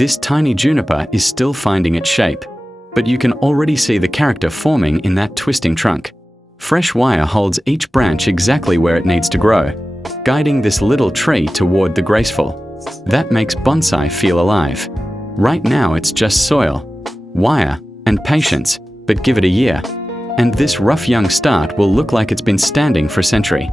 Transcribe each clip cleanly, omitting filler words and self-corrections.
This tiny juniper is still finding its shape, but you can already see the character forming in that twisting trunk. Fresh wire holds each branch exactly where it needs to grow, guiding this little tree toward the graceful. That makes bonsai feel alive. Right now it's just soil, wire, and patience, but give it a year, and this rough young start will look like it's been standing for a century.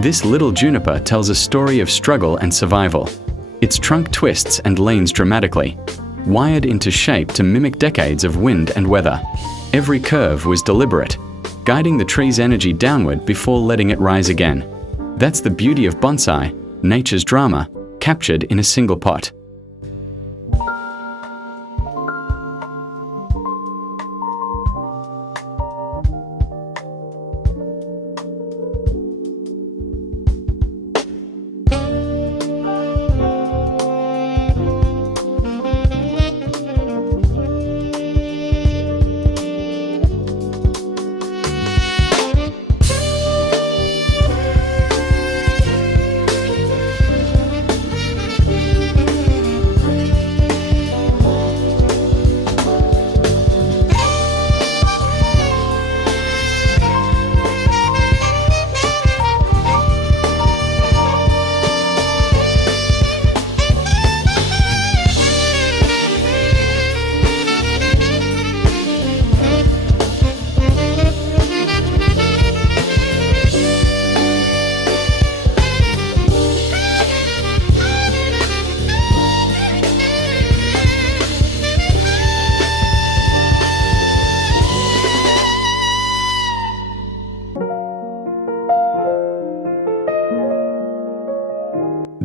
This little juniper tells a story of struggle and survival. Its trunk twists and leans dramatically, wired into shape to mimic decades of wind and weather. Every curve was deliberate, guiding the tree's energy downward before letting it rise again. That's the beauty of bonsai, nature's drama, captured in a single pot.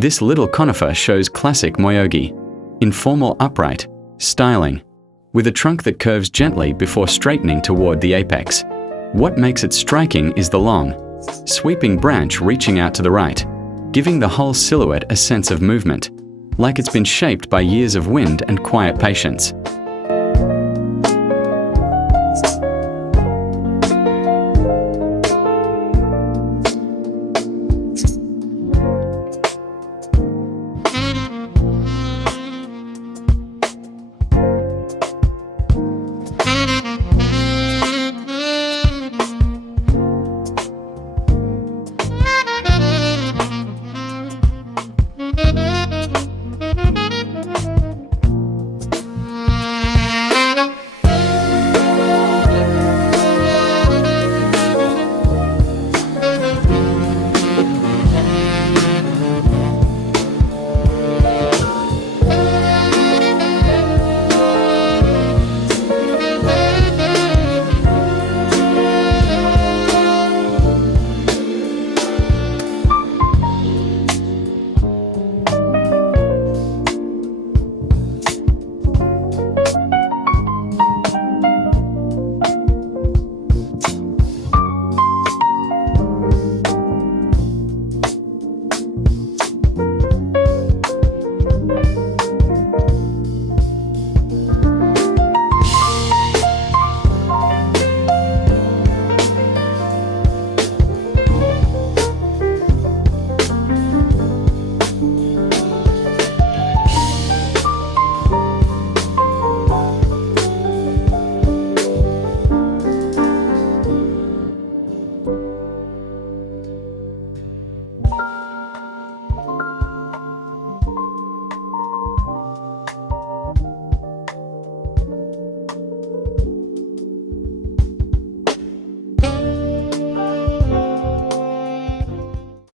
This little conifer shows classic moyogi, informal upright, styling, with a trunk that curves gently before straightening toward the apex. What makes it striking is the long, sweeping branch reaching out to the right, giving the whole silhouette a sense of movement, like it's been shaped by years of wind and quiet patience.